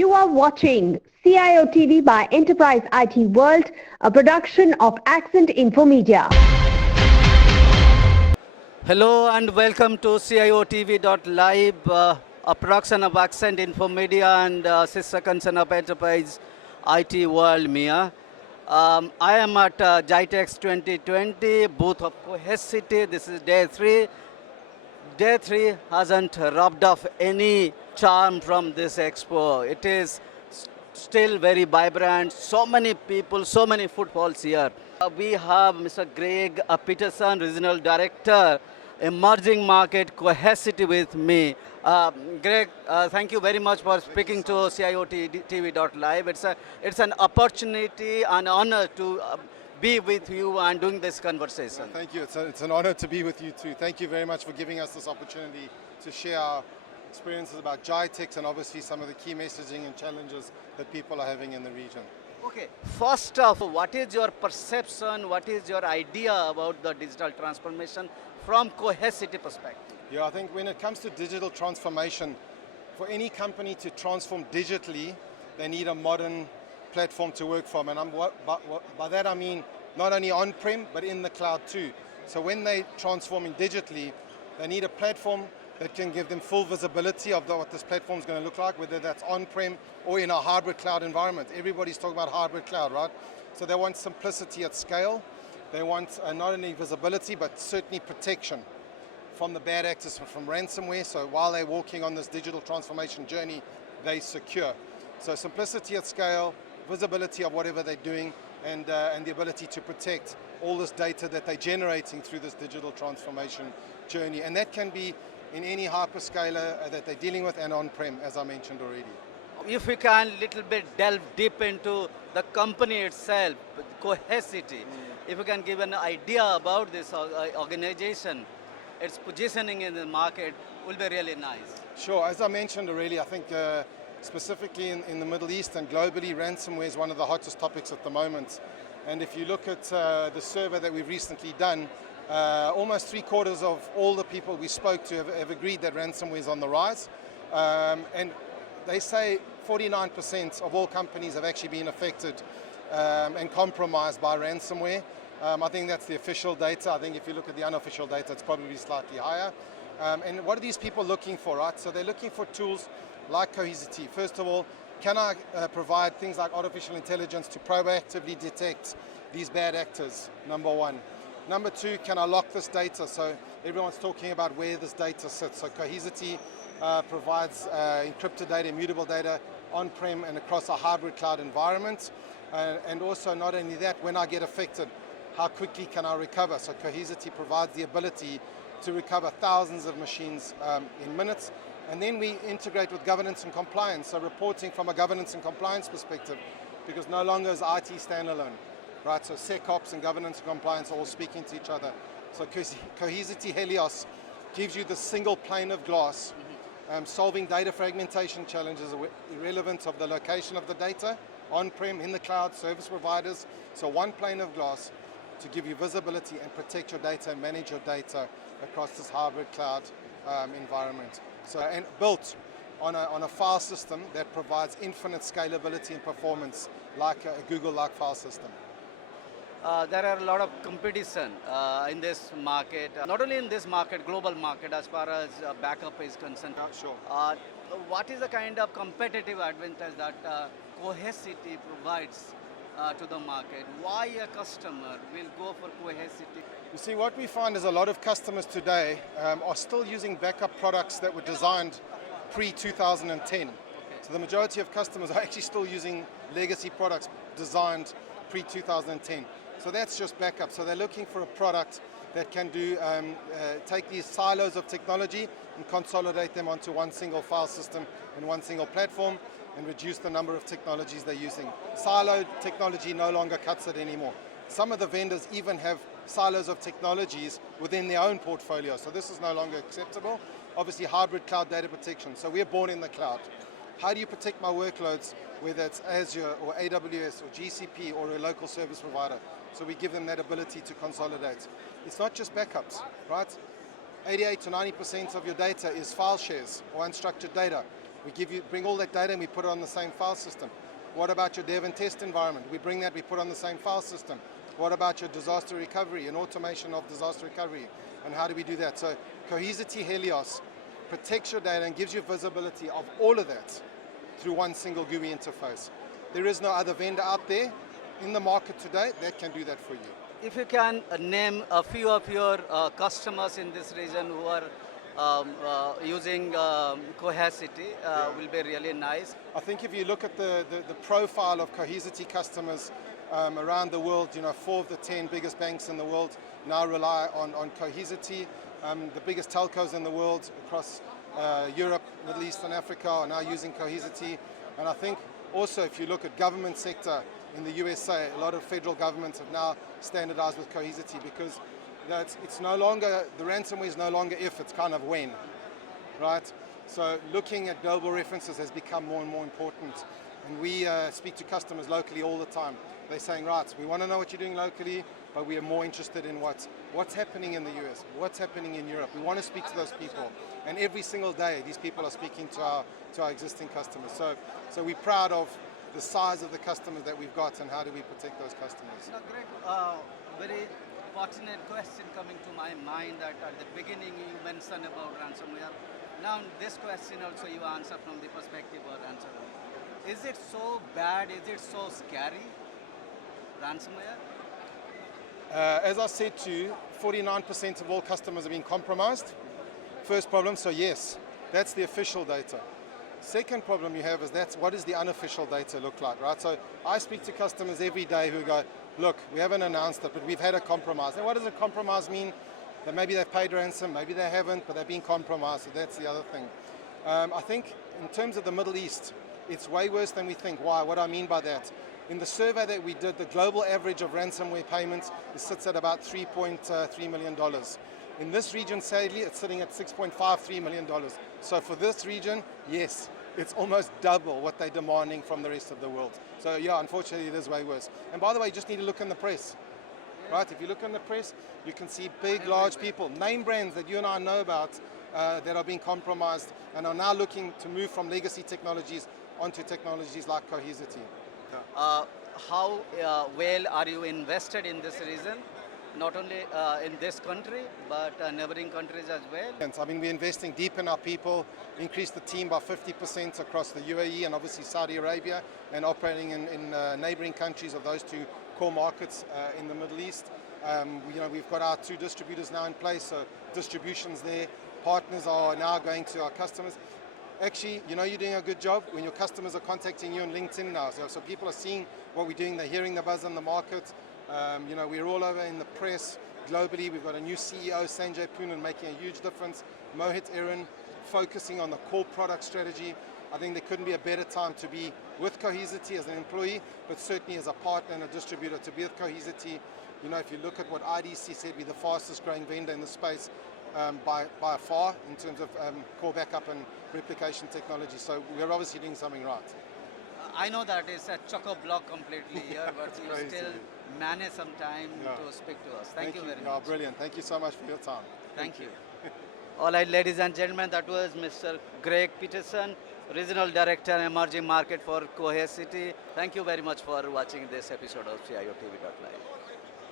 You are watching CIOTV by Enterprise IT World, a production of Accent Infomedia. Hello and welcome to CIOTV.live, a production of Accent Infomedia and sister concern of Enterprise IT World, Mia. I am at GITEX 2020, booth of Cohesity. This is day 3. Day 3 hasn't rubbed off any charm from this expo. It is still very vibrant, so many people, so many footfalls here. We have Mr. Gregg Petersen, Regional Director, Emerging Market Cohesity with me. Gregg, thank you very much for speaking to CIOTV.live. It's an opportunity and honor to be with you and doing this conversation. Thank you. It's an honor to be with you too. Thank you very much for giving us this opportunity to share our experiences about GITEX and obviously some of the key messaging and challenges that people are having in the region. Okay, first off, what is your perception, what is your idea about the digital transformation from Cohesity perspective? Yeah, I think when it comes to digital transformation, for any company to transform digitally, they need a modern platform to work from. And by that I mean not only on-prem, but in the cloud too. So when they're transforming digitally, they need a platform that can give them full visibility of what this platform is going to look like, whether that's on-prem or in a hybrid cloud environment. Everybody's talking about hybrid cloud, right? So they want simplicity at scale. They want not only visibility, but certainly protection from the bad actors, from ransomware. So while they're walking on this digital transformation journey, they're secure. So simplicity at scale, visibility of whatever they're doing, and the ability to protect all this data that they're generating through this digital transformation journey. And that can be in any hyperscaler that they're dealing with and on-prem, as I mentioned already. If we can little bit delve deep into the company itself, Cohesity, if you can give an idea about this organization, its positioning in the market will be really nice. Sure, as I mentioned already, I think specifically in the Middle East and globally, ransomware is one of the hottest topics at the moment. And if you look at the survey that we've recently done, almost 3/4 of all the people we spoke to have agreed that ransomware is on the rise. And they say 49% of all companies have actually been affected and compromised by ransomware. I think that's the official data. I think if you look at the unofficial data, it's probably slightly higher. And what are these people looking for, right? So they're looking for tools like Cohesity. First of all, can I provide things like artificial intelligence to proactively detect these bad actors, number one. Number two, can I lock this data? So everyone's talking about where this data sits. So Cohesity provides encrypted data, immutable data, on-prem and across a hybrid cloud environment. And also not only that, when I get affected, how quickly can I recover? So Cohesity provides the ability to recover thousands of machines in minutes. And then we integrate with governance and compliance, so reporting from a governance and compliance perspective, because no longer is IT standalone, right? So SecOps and governance and compliance are all speaking to each other. So Cohesity Helios gives you the single pane of glass, solving data fragmentation challenges irrelevant of the location of the data, on-prem, in the cloud, service providers. So one pane of glass to give you visibility and protect your data and manage your data across this hybrid cloud environment. So, and built on a file system that provides infinite scalability and performance like a Google-like file system. There are a lot of competition in this market, not only in this market, global market as far as backup is concerned. Sure. What is the kind of competitive advantage that Cohesity provides to the market? Why a customer will go for Cohesity? You see, what we find is a lot of customers today are still using backup products that were designed pre-2010. Okay. So the majority of customers are actually still using legacy products designed pre-2010. So that's just backup. So they're looking for a product that can do take these silos of technology and consolidate them onto one single file system and one single platform and reduce the number of technologies they're using. Siloed technology no longer cuts it anymore. Some of the vendors even have silos of technologies within their own portfolio. So this is no longer acceptable. Obviously, hybrid cloud data protection. So we're born in the cloud. How do you protect my workloads, whether it's Azure or AWS or GCP or a local service provider? So we give them that ability to consolidate. It's not just backups, right? 88 to 90% of your data is file shares or unstructured data. bring all that data and we put it on the same file system. What about your dev and test environment? We bring that, we put on the same file system. What about your disaster recovery and automation of disaster recovery? And how do we do that? So Cohesity Helios protects your data and gives you visibility of all of that through one single GUI interface. There is no other vendor out there in the market today that can do that for you. If you can name a few of your customers in this region who are using Cohesity, will be really nice. I think if you look at the profile of Cohesity customers around the world, 4 of the 10 biggest banks in the world now rely on Cohesity. The biggest telcos in the world across Europe, Middle East and Africa are now using Cohesity. And I think also if you look at government sector in the USA, a lot of federal governments have now standardized with Cohesity because it's no longer, the ransomware is no longer if, it's kind of when, right? So looking at global references has become more and more important. And we speak to customers locally all the time. They're saying, right, we want to know what you're doing locally, but we are more interested in what's happening in the US, what's happening in Europe. We want to speak to those people. And every single day, these people are speaking to our existing customers. So we're proud of the size of the customers that we've got and how do we protect those customers. Now, Greg, very pertinent question coming to my mind that at the beginning you mentioned about ransomware. Now this question also you answer from the perspective of ransomware. Is it so bad? Is it so scary? Ransomware? As I said to you, 49% of all customers have been compromised. First problem, so yes, that's the official data. Second problem you have is what does the unofficial data look like, right? So I speak to customers every day who go, look, we haven't announced it, but we've had a compromise. And what does a compromise mean? That maybe they've paid ransom, maybe they haven't, but they've been compromised, so that's the other thing. I think in terms of the Middle East, it's way worse than we think. Why? What I mean by that? In the survey that we did, the global average of ransomware payments sits at about $3.3 million. In this region, sadly, it's sitting at $6.53 million. So for this region, yes, it's almost double what they're demanding from the rest of the world. So yeah, unfortunately, it is way worse. And by the way, you just need to look in the press, right? If you look in the press, you can see big, large people, name brands that you and I know about that are being compromised and are now looking to move from legacy technologies onto technologies like Cohesity. How well are you invested in this region? Not only in this country, but neighboring countries as well? I mean, we're investing deep in our people, increased the team by 50% across the UAE and obviously Saudi Arabia, and operating in neighboring countries of those 2 core markets in the Middle East. We've got our 2 distributors now in place, so distribution's there. Partners are now going to our customers. Actually, you're doing a good job when your customers are contacting you on LinkedIn now. So people are seeing what we're doing, they're hearing the buzz on the market. We're all over in the press globally. We've got a new CEO, Sanjay Poonen, making a huge difference. Mohit Aaron, focusing on the core product strategy. I think there couldn't be a better time to be with Cohesity as an employee, but certainly as a partner and a distributor to be with Cohesity. If you look at what IDC said, we're the fastest growing vendor in the space by far in terms of core backup and replication technology. So we're obviously doing something right. I know that it's a chock-a-block completely here, but you still manage some time to speak to us. Thank you very much. Brilliant. Thank you so much for your time. Thank you. All right, ladies and gentlemen, that was Mr. Gregg Petersen, Regional Director, Emerging Market for Cohesity. Thank you very much for watching this episode of CIOTV.live.